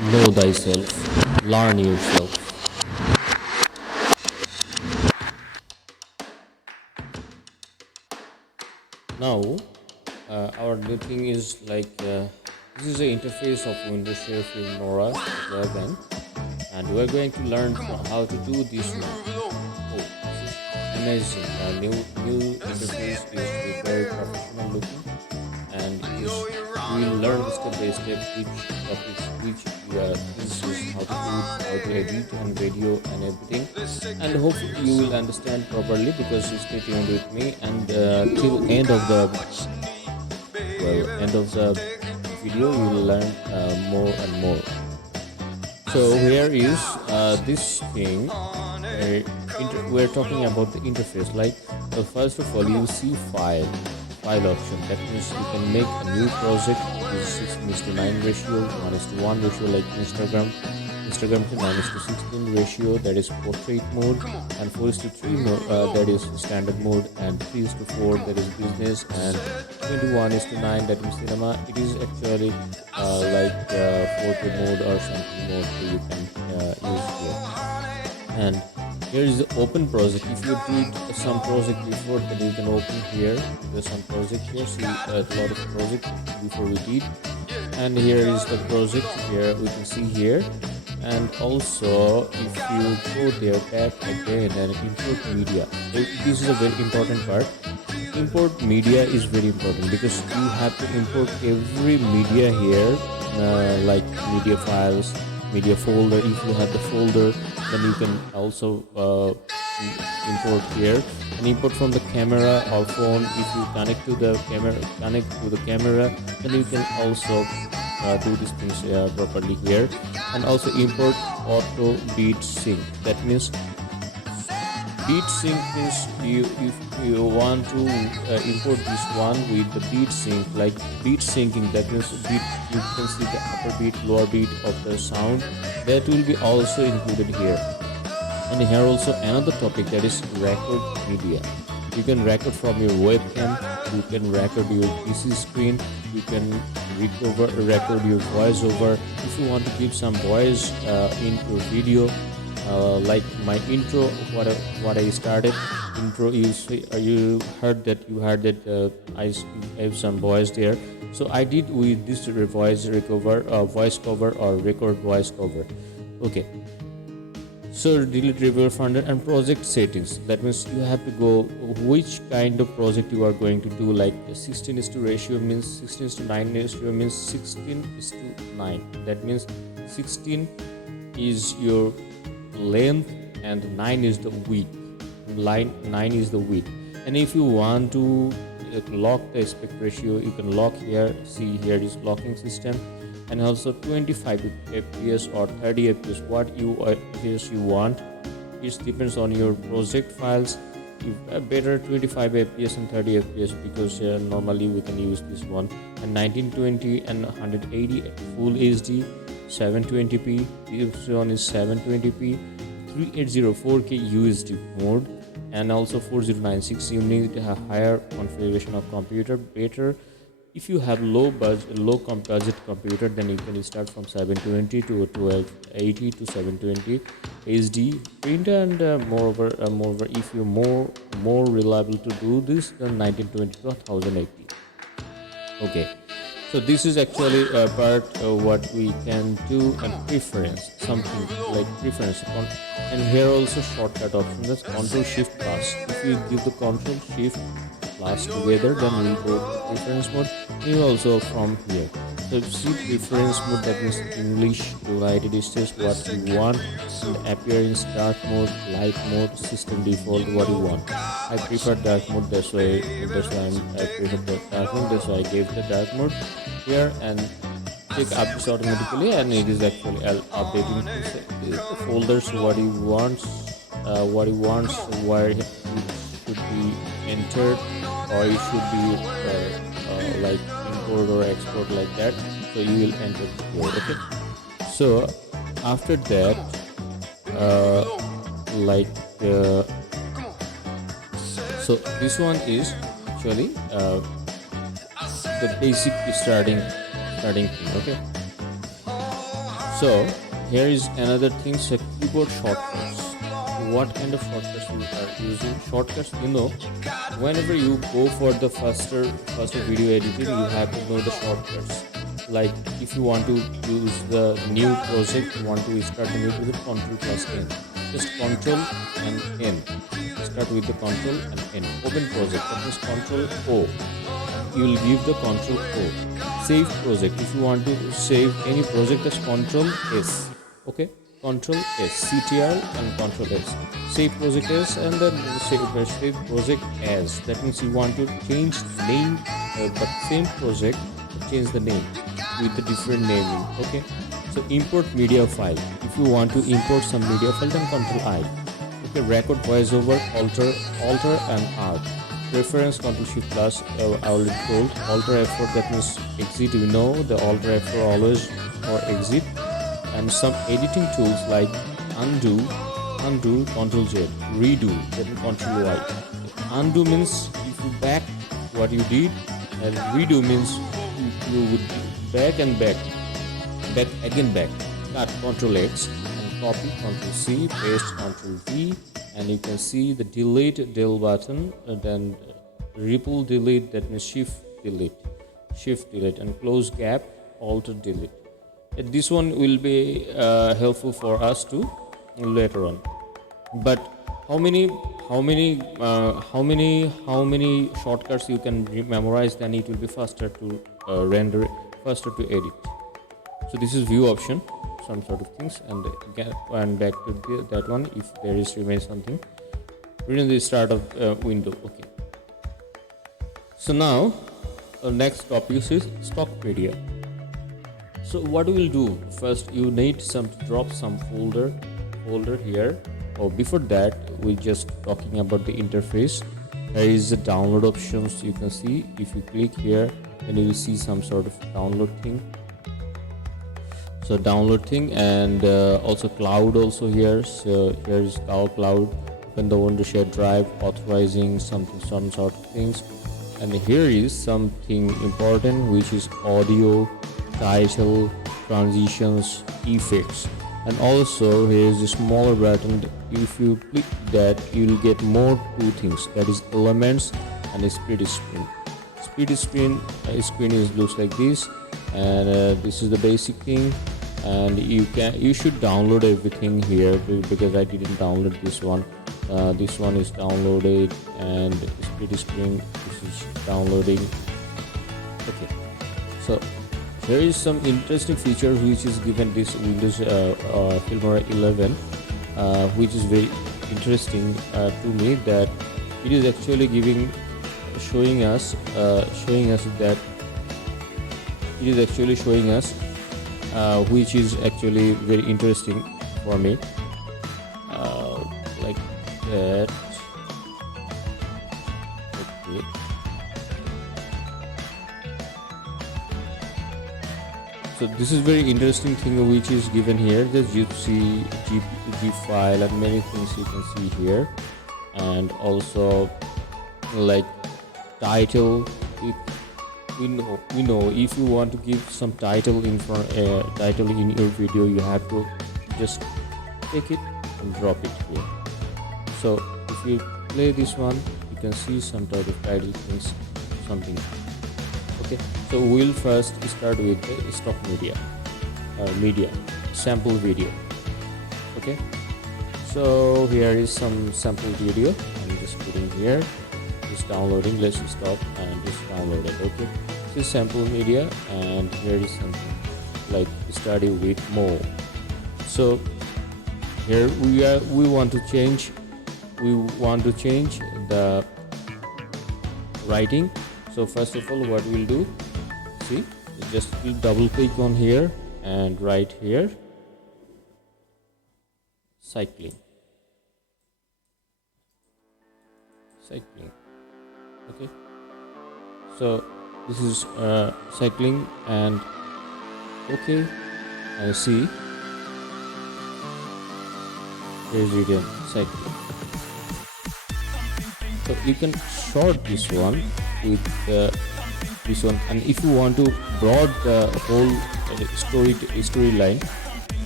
Know thyself, learn yourself. Now, our new thing is this is the interface of Windows Share Filmora again, and we're going to learn how to do this one. Oh, this is amazing! Our new interface is very professional looking, and we'll learn step by step which topics, which this is how to do it, how to edit and video and everything, and hopefully you will understand properly because you stay tuned with me and till end of the video you will learn more and more. So here is this thing. We're talking about the interface. First of all, you see file option. That means you can make a new project with 6:9 ratio, 1:1 ratio, like Instagram to 9:16 ratio, that is portrait mode, and 4:3 mode, that is standard mode, and 3:4, that is business, and 21:9, that is cinema. It is actually photo mode or something mode, so you can use here. And here is the open project. If you did some project before, then you can open here. There's some project here. See a lot of project before we did. And here is the project. Here we can see here. And also, if you go there back again and import media, this is a very important part. Import media is very important because you have to import every media here, like media files, media folder. If you have the folder, then you can also import here and import from the camera or phone. If you connect to the camera, then you can also do these things properly here. And also import auto beat sync. That means beat sync means if you want to import this one with the beat sync, like beat syncing, that means beat, you can see the upper beat, lower beat of the sound, that will be also included here. And here also another topic, that is record media. You can record from your webcam, you can record your PC screen, you can record your voice over. If you want to give some voice in your video, like my intro, what I started intro is, you heard that I have some voice there, so I did with this voice cover or record voice cover. Okay, so delete reviewer finder and project settings. That means you have to go which kind of project you are going to do, like 16:9 ratio means 16:9. That means 16 is your length and 9 is the width. 9 is the width. And if you want to lock the aspect ratio, you can lock here. See, here is locking system. And also 25 fps or 30 fps, what you want. It depends on your project files. Better 25 fps and 30 fps because normally we can use this one. And 1920 and 180 full HD, 720p, this one is 720p, 380 4K USD mode, and also 4096. You need a higher configuration of computer. Better if you have low budget computer, then you can start from 720 to 1280 to 720 HD printer, and moreover if you're more reliable to do this, then 1920 to 1080. Okay, so this is actually a part of what we can do, and preference, something like preference. And here also shortcut option, that's Control Shift Plus. If you give the Control Shift Plus together, then we will go to preference mode. You also from here, so see preference mode, that means English, United States, what you want, and appearance, dark mode, light mode, system default, what you want. I prefer dark mode, that's why I prefer the dark mode, that's why I gave the dark mode here. And check updates automatically, and it is actually updating the folders, what he wants, where it should be entered, or it should be like import or export, like that. So you will enter here. Okay, so after that so this one is actually the basic starting thing. Okay, So here is another thing, so keyboard shortcuts. What kind of shortcuts you are using? Shortcuts, whenever you go for the faster video editing, you have to know the shortcuts. Like if you want to use the new project, you want to start the new project, Ctrl plus N. Just Ctrl and N. Start with the Ctrl and N. Open project, that means Ctrl O. You will give the Ctrl O. Save project. If you want to save any project, that's Ctrl S. Okay, Ctrl S, CTRL and Ctrl S. Save project as, and then save project as. That means you want to change the name, but same project, change the name with a different naming. Okay, so import media file. If you want to import some media file, then Ctrl I. Okay, record voiceover, alter and art. Reference Ctrl Shift plus. I already told alter F4, that means exit. You know the alter F4 always or exit. And some editing tools like undo, Ctrl Z, redo, that is Ctrl Y. Undo means if you back what you did, and redo means you would back and back, again back. Cut, Ctrl X, and copy, Ctrl C, paste, Ctrl V, and you can see the delete del button, and then ripple delete, that means shift delete, and close gap, alter delete. This one will be helpful for us to later on. But how many shortcuts you can memorize, then it will be faster to render, faster to edit. So this is view option, some sort of things, and back to that one. If there is remains something, read the start of window. Okay. So now next topic is stock media. So what we will do first, you need to drop some folder here. Or before that, we just talking about the interface. There is the download options. You can see if you click here, then you will see some sort of download thing. So download thing, and also cloud also here. So here is cloud. Open the window, share drive, authorizing some sort of things. And here is something important, which is audio, title, transitions, effects, and also here is a smaller button. If you click that, you will get more two things, that is elements and a split screen. Split screen looks like this, and this is the basic thing. And you should download everything here, because I didn't download this one. This one is downloaded, and split screen, this is downloading. Okay, so there is some interesting feature which is given this Windows Filmora 11, which is very interesting to me, that it is actually showing us which is actually very interesting for me, like that. Okay. So this is very interesting thing which is given here. The gypsy zip file and many things you can see here, and also like title. We know if you want to give some title in your video, you have to just take it and drop it here. So if you play this one, you can see some type of title things, something. Okay, so we'll first start with the stock media sample video. Okay, so here is some sample video. I'm just putting here. It's downloading. Let's stop and just download it. Okay, this is sample media, and here is something like study with more. So here we want to change the writing. So first of all, what we'll do, see, just double click on here and write here cycling. Okay, so this is cycling, and okay, and see, here's written cycling. So you can short this one with this one, and if you want to broad the whole storyline,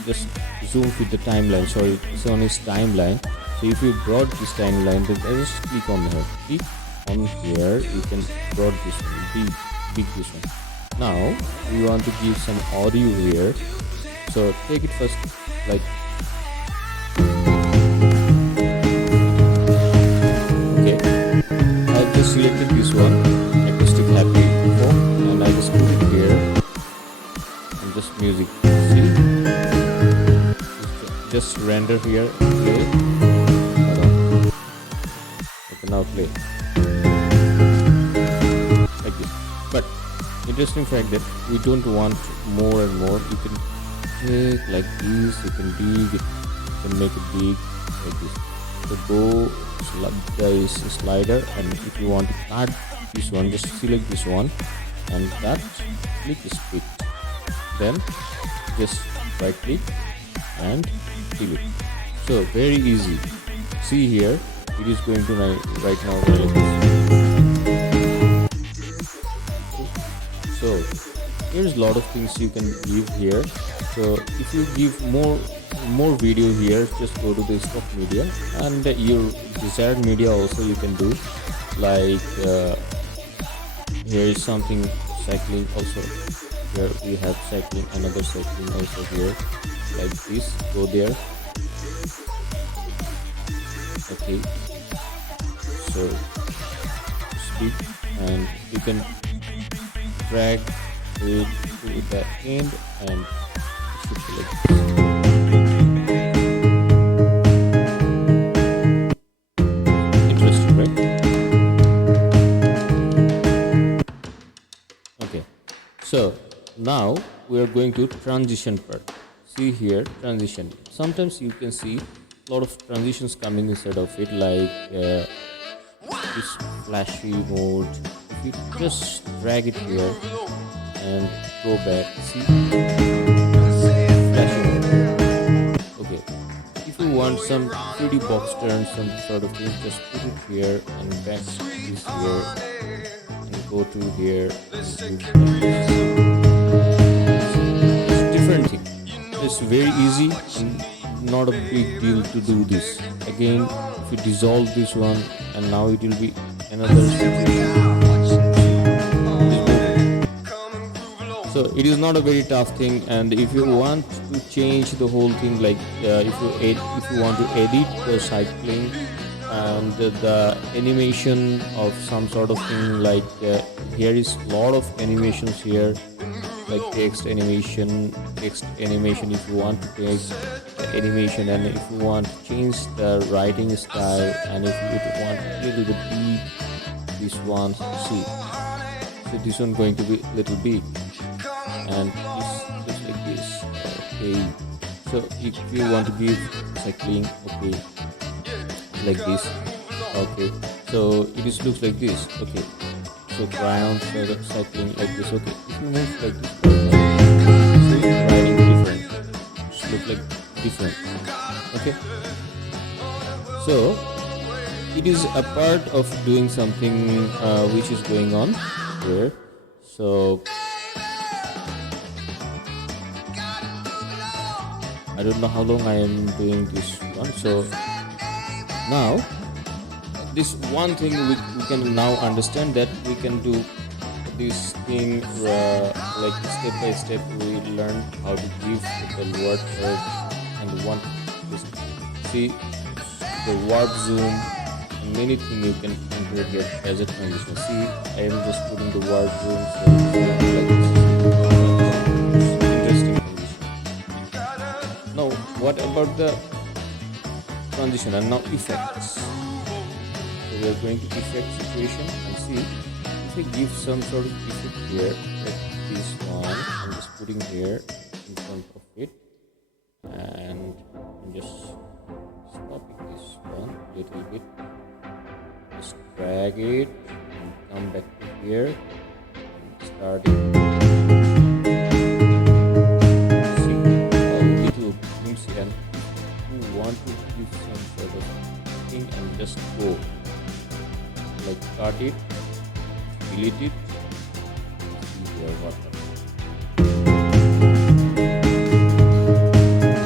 just zoom with the timeline. Sorry, this one is timeline. So if you brought this timeline, then just click on here. Click on here. You can brought this one, big this one. Now we want to give some audio here. So take it first, like. Okay, I just selected this one, acoustic happy phone, and I just put it here, and just music. See, just render here, play. Okay, now play like this. But interesting fact that we don't want more and more. You can make like this. You can dig it. You can make it big like this. So go the slider, and if you want to cut this one, just select this one and cut. Click split. Then just right click and delete. So very easy. See here, it is going to right now like this. So here's a lot of things you can give here. So if you give more video here, just go to the stock media, and your desired media also you can do, like here is something cycling also. Here we have cycling, another cycling also here, like this. Go there. Okay, so speed, and you can drag it to the end, and it should be like this. Interesting, right? Okay, so now we are going to transition part. See here, transition. Sometimes you can see a lot of transitions coming inside of it, like this flashy mode. If you just drag it here and go back, see, flashy mode. Okay, if you want some 3D box turn, some sort of thing, just put it here and back this here and go to here. It's different thing. It's very easy and not a big deal to do this. Again, if you dissolve this one, and now it will be another situation. So it is not a very tough thing, and if you want to change the whole thing, like if you want to edit the cycling and the animation of some sort of thing, like here is a lot of animations here, like text animation. If you want to take the animation, and if you want to change the writing style, and if you want a little bit deep, this one, see, so this one going to be little big, and this looks like this. Okay, so if you want to give cycling, okay, like this. Okay, so it is looks like this. Okay, so ground cycling like this. Okay, if you move like this, see, writing different, it looks like different. Okay, so it is a part of doing something which is going on here. So I don't know how long I am doing this one. So now this one thing we can now understand, that we can do this thing like step by step. We learn how to give the word and one. See the warp zoom, many things you can enter here as a transition. See, I am just putting the warp zoom. So like this. Interesting transition. Now, what about the transition and now effects? So we are going to effect situation, and see if we give some sort of effect here, like this one. I'm just putting here in front of it, and I'm just stopping this one a little bit. Just drag it and come back to here and start it. See how little glimpse, and if you want to give some sort of thing, and just go like cut it, delete it. See here what happens.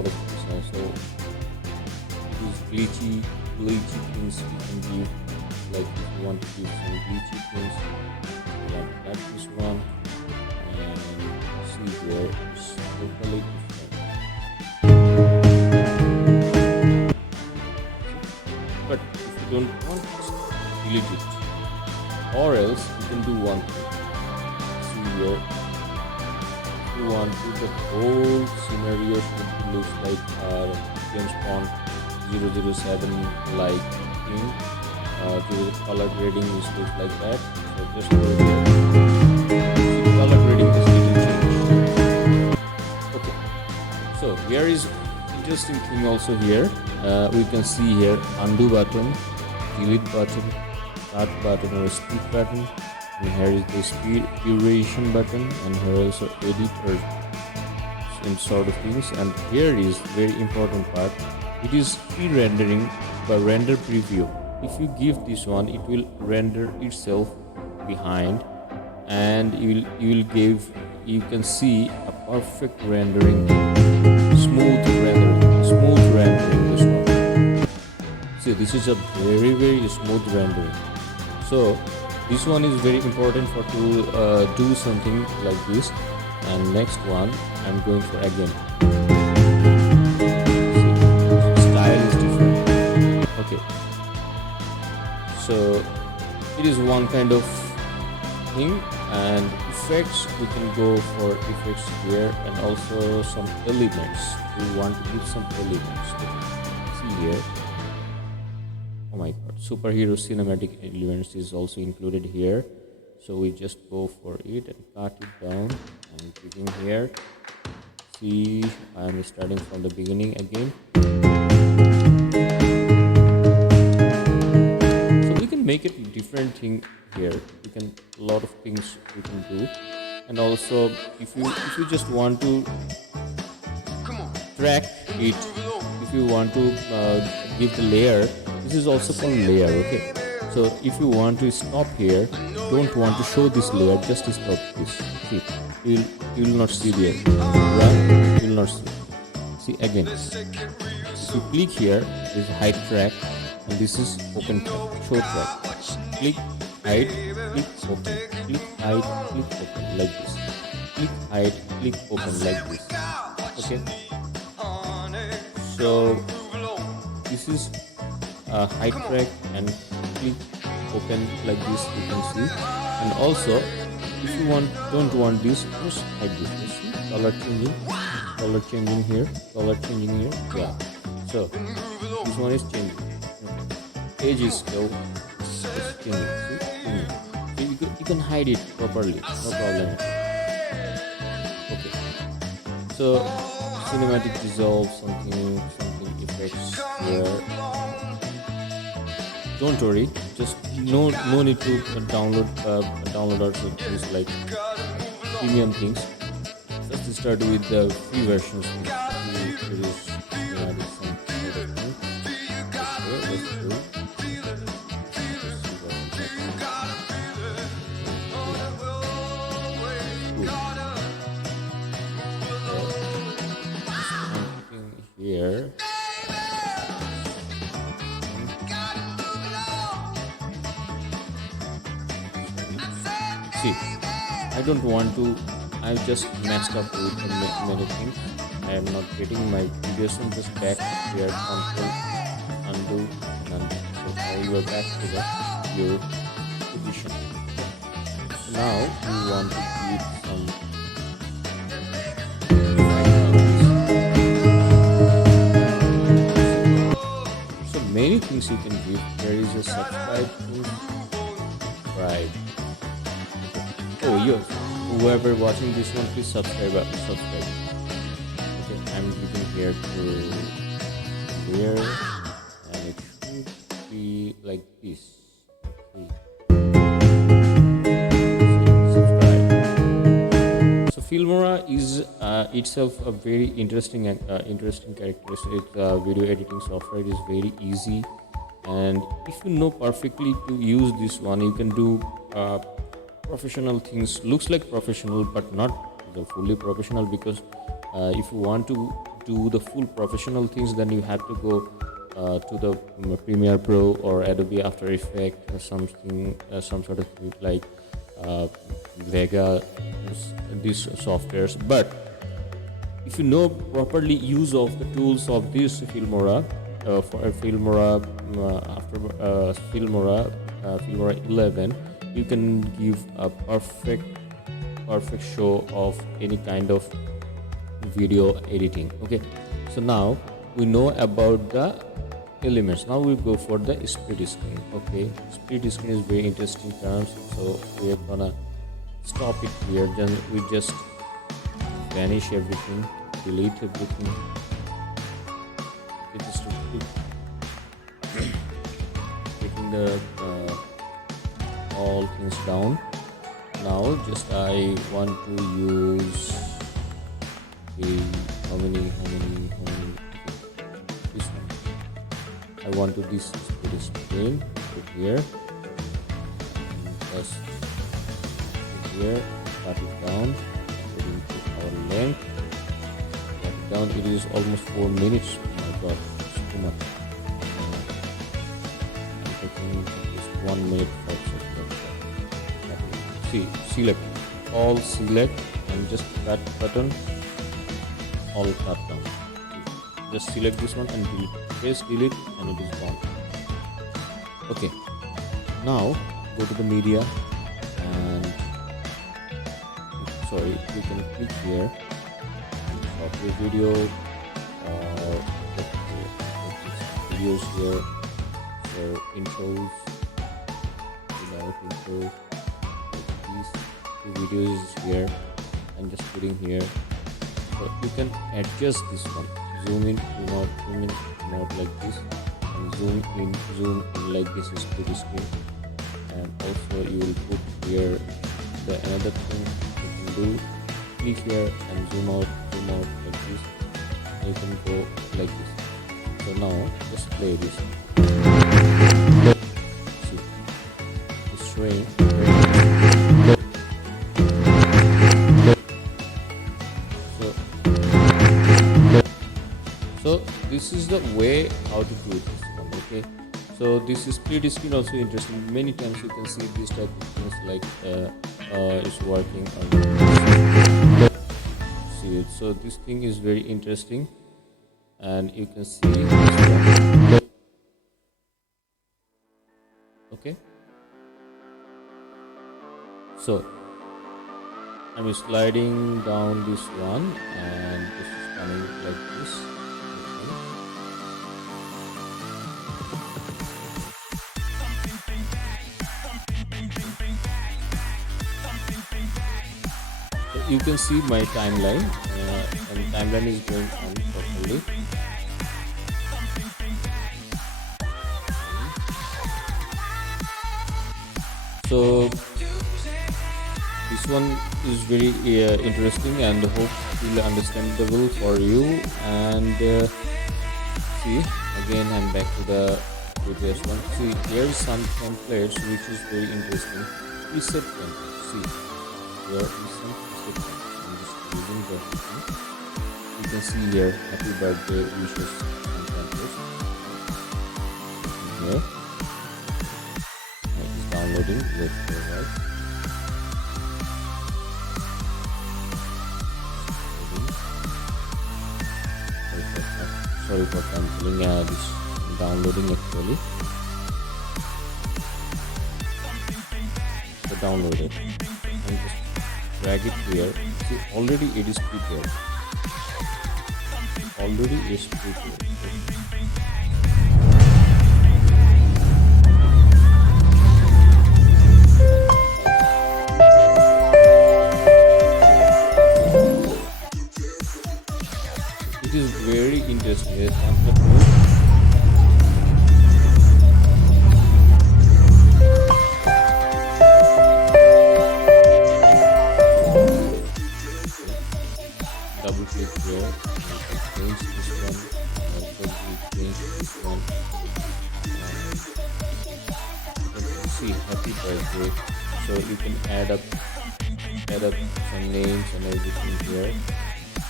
lot of things. So these glitchy things you can give, like if you want to give some glitchy things, you want to add this one, and see here it's totally different. But if you don't want it, delete it, or else you can do one thing. See here, if you want to, the whole scenario should look like James Bond 007 like thing. The color grading is looks like that. So just go here. See, the color grading is little changed. Okay. So here is interesting thing also here. We can see here undo button, delete button, cut button or speed button, and here is the speed duration button, and here also edit or some sort of things. And here is very important part. It is pre-rendering by render preview. If you give this one, it will render itself behind, and you can see a perfect rendering, smooth rendering this one. See, this is a very smooth rendering. So this one is very important for to do something like this. And next one I'm going for again. See, style is different. Okay, so it is one kind of thing. And effects, we can go for effects here, and also some elements. We want to give some elements. See here, oh my god, superhero cinematic elements is also included here. So we just go for it and cut it down and clicking here. See, I am starting from the beginning again. So we can make it a different thing here. We can a lot of things we can do. And also if you just want to track it, if you want to give the layer, this is also called layer. Okay, so if you want to stop here, don't want to show this layer, just stop this. See, you will not see there. Run, you will not see. See again. If you click here, this is hide track, and this is open track, show track. Click hide, click open, click hide, click open, like this. Click hide, click open, like this. Okay. So this is hide track and click open, like this, you can see. And also if you don't want this, just hide this. You see color changing here, yeah. So this one is changing. Age is still changing. See? So you can hide it properly, no problem. Okay, so cinematic dissolve, something effects here. Don't worry, just no need to download also things like premium things. Let's start with the free versions. Let's do. Here. See, I don't want to. I just messed up with many things. I am not getting my previous one. Just back here, control, undo, and undo. So now you are back to your position. Now we want to give some. So many things you can give. There is a subscribe. Oh yes, whoever watching this one, please subscribe. Okay, I'm giving here to here, and it should be like this. Okay. Subscribe. So Filmora is itself a very interesting characteristic video editing software. It is very easy, and if you know perfectly to use this one, you can do professional things. Looks like professional, but not fully professional, because if you want to do do the full professional things, then you have to go to the Premiere Pro or Adobe After Effects or something, some sort of thing like Vega, these softwares. But if you know properly use of the tools of this Filmora, for Filmora after Filmora 11, you can give a perfect show of any kind of video editing. Okay, so now we know about the elements. Now we go for the split screen. Okay, split screen is very interesting terms, so we are gonna stop it here. Then we just vanish everything, delete everything. Okay, just taking the all things down. Now just I want to use how many this one. I want to this screen put here, and just put here, cut it down according to our length. Cut it down. It is almost 4 minutes. Oh my god, it's too much. I'm taking just 1 minute 5 seconds. See, select all, select, and just cut button, all cut down. Just select this one and delete. Press delete and it is gone. Okay, now go to the media and sorry, you can click here and stop your video or put videos here. So intros, without intro. Two videos here and just putting here, so you can adjust this one, zoom in, zoom out, zoom in, zoom out like this, and zoom in like this is split screen. And also you will put here the another thing you can do, click here and zoom out like this, and you can go like this. So now just play this. See, it's showing. So this is the way how to do this one. Okay, so this is split screen also interesting. Many times you can see this type of things like it's working on. See it. So this thing is very interesting, and you can see this one. Okay, so I'm sliding down this one, and this is coming like this. You can see my timeline, and timeline is going on properly. So this one is very interesting and hopefully understandable for you. And see, again I'm back to the previous one. See, here is some templates which is very interesting. Preset templates. See, here is some preset templates. I'm just using the thing. You can see here happy birthday wishes and templates. Here it is downloading. Wait for a while. Sorry for cancelling this downloading actually. So download it and just drag it here. See, already it is prepared. Already is prepared. It is very interesting. It is double click here. You can change this one. Also, you change this one. You can see happy birthday. So you can add up some names and everything here.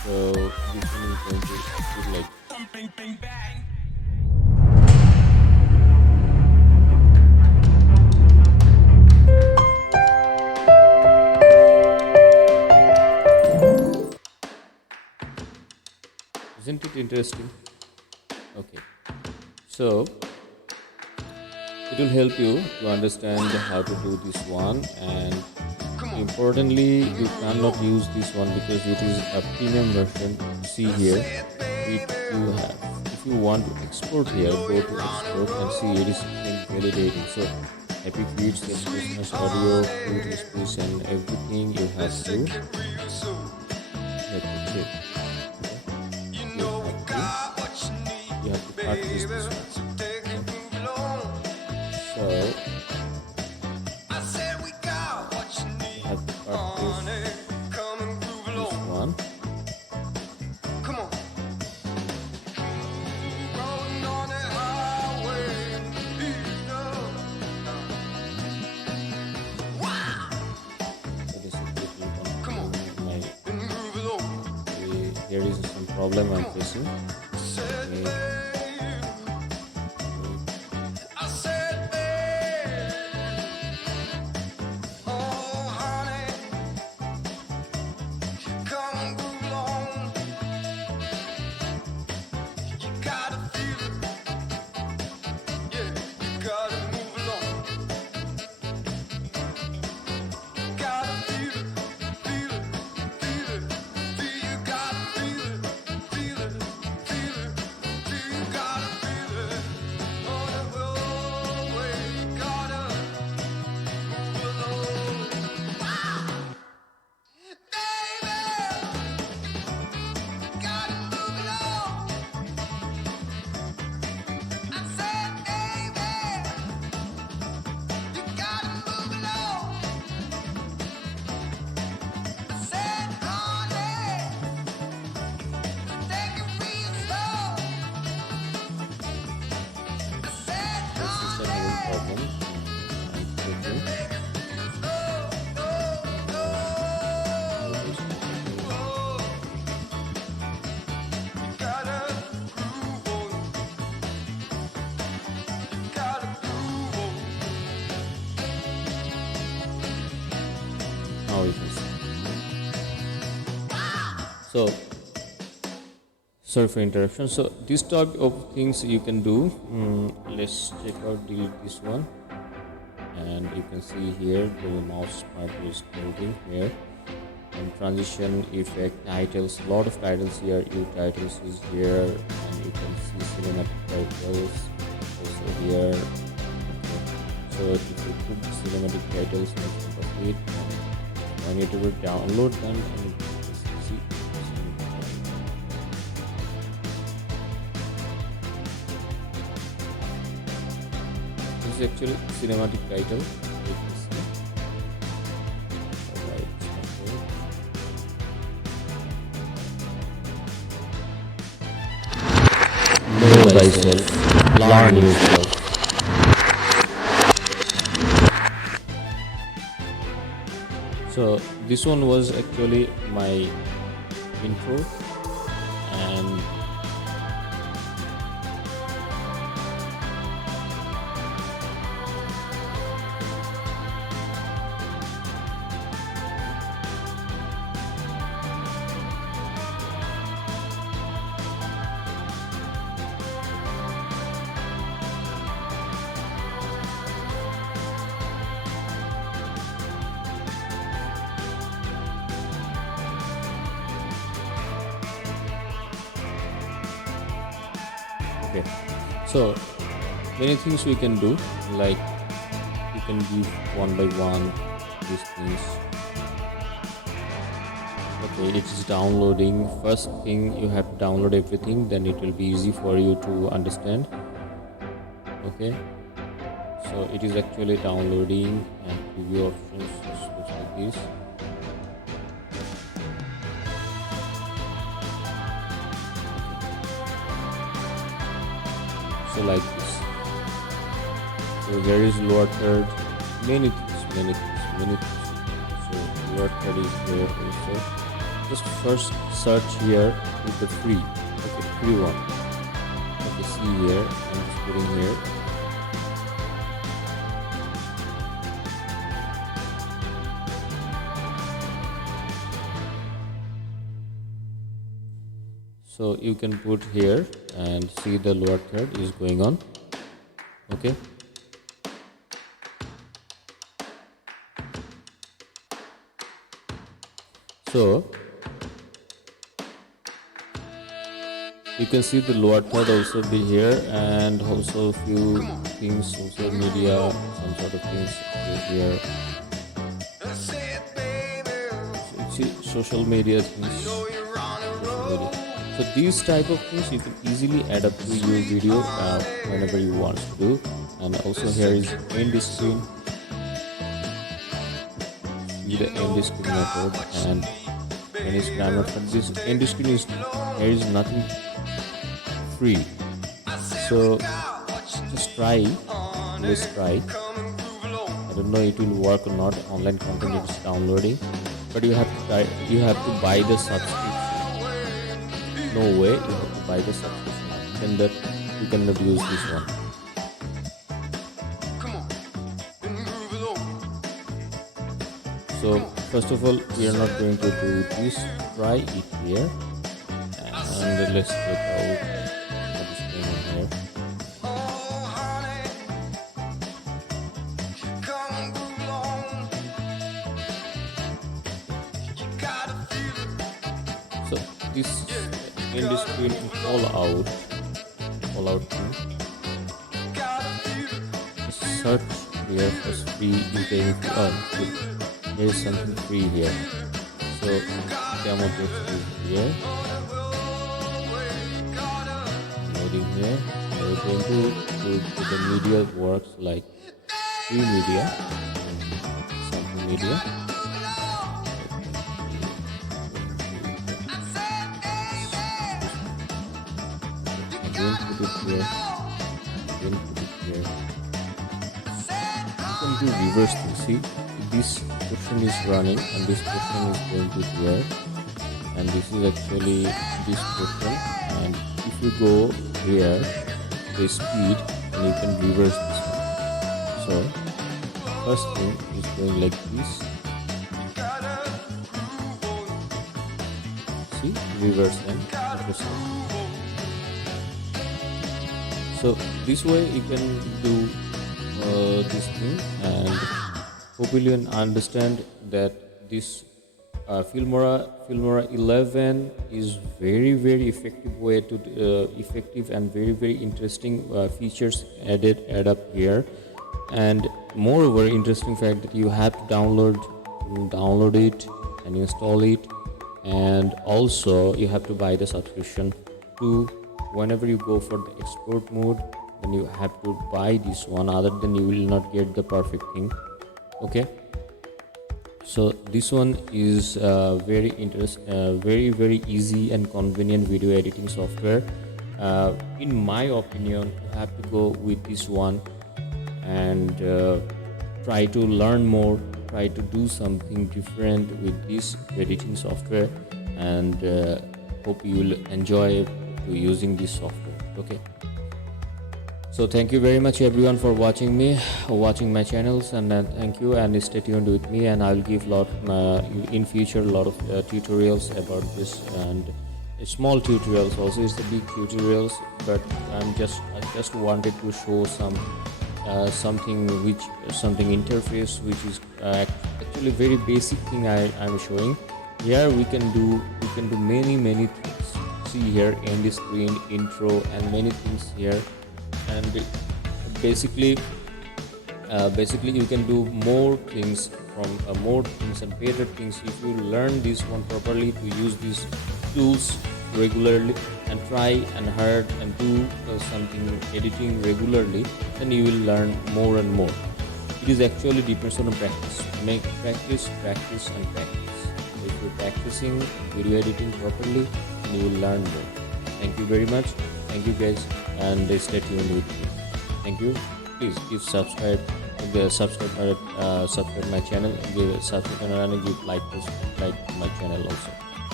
So this one is going to look like. Isn't it interesting? Okay, so it will help you to understand how to do this one, and importantly you cannot use this one because it is a premium version. See here, if you want to export here, go to export and see it is validating. So epic beats, expressions, audio, flute, speech and everything you have to check. You have to purchase this one. So you have to purchase this one. Here is some problem I'm facing. Now you can see. So sorry for interruption. So this type of things you can do. Let's check out this one, and you can see here the mouse pointer is holding here, and transition, effect, titles, a lot of titles here. Titles is here, and you can see cinematic titles also here. Okay. So if you put cinematic titles in front of it, and you need to download them, and you can see. This is actually cinematic title. You can see. Alright, okay. Know thyself, learn yourself. So this one was actually my intro, and okay, so many things we can do, like you can give one by one these things. Okay, it is downloading. First thing, you have to download everything, then it will be easy for you to understand. Okay, so it is actually downloading, and preview options looks like this. So like this. So here is lower third, many things. So lower third is there also. just first search here with the free. Okay, free one. Okay, see here, I'm just putting here. So you can put here and see the lower third is going on. Okay. So you can see the lower third also be here, and also few things, social media, some sort of things here. See, social media things. So these type of things you can easily add up to your video whenever you want to do. And also here is end screen. See the end screen method and end screen method. This end screen is, there is nothing free. So just try. Let's try. I don't know it will work or not. Online content is downloading, but you have to try. You have to buy the subscription. No way, you have to buy the subscription. Then that you cannot use this one. So first of all, we are not going to do this. Try it here, and let's check out what is going on here. So this in this screen all out thing. Search here for free. You can there is something free here. So demo text is here. Loading here. We're going to do the media works like free media, something media. Again put it here. Again put it here. You can do reverse thing. See, this portion is running and this portion is going to here, and this is actually this portion. And if you go here, the speed, and you can reverse this one. So first thing is going like this. See, reverse and reverse. So this way you can do this thing, and hopefully you understand that this Filmora 11 is very effective way to effective and very interesting features add up here. And moreover, interesting fact that you have to download it and install it, and also you have to buy the subscription to. Whenever you go for the export mode, then you have to buy this one, other than you will not get the perfect thing. Okay, so this one is very easy and convenient video editing software. In my opinion, you have to go with this one and try to learn more, try to do something different with this editing software, and hope you will enjoy using this software. Okay, so thank you very much everyone for watching my channels, and thank you, and stay tuned with me, and I will give in future a lot of tutorials about this, and small tutorials also. It's the big tutorials, but I just wanted to show something interface which is actually very basic thing I'm showing here. We can do many things. See here, end screen, intro, and many things here. And basically you can do more things and better things if you learn this one properly, to use these tools regularly and try and hard and do something editing regularly. Then you will learn more and more. It is actually depends on practice. Make practice. If you're practicing video editing properly, you will learn more. Thank you very much. Thank you guys, and stay tuned with me. Thank you. Please give subscribe my channel, give subscribe and give like to my channel also.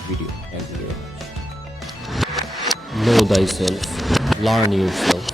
video. Thank you very much. Know thyself, learn yourself.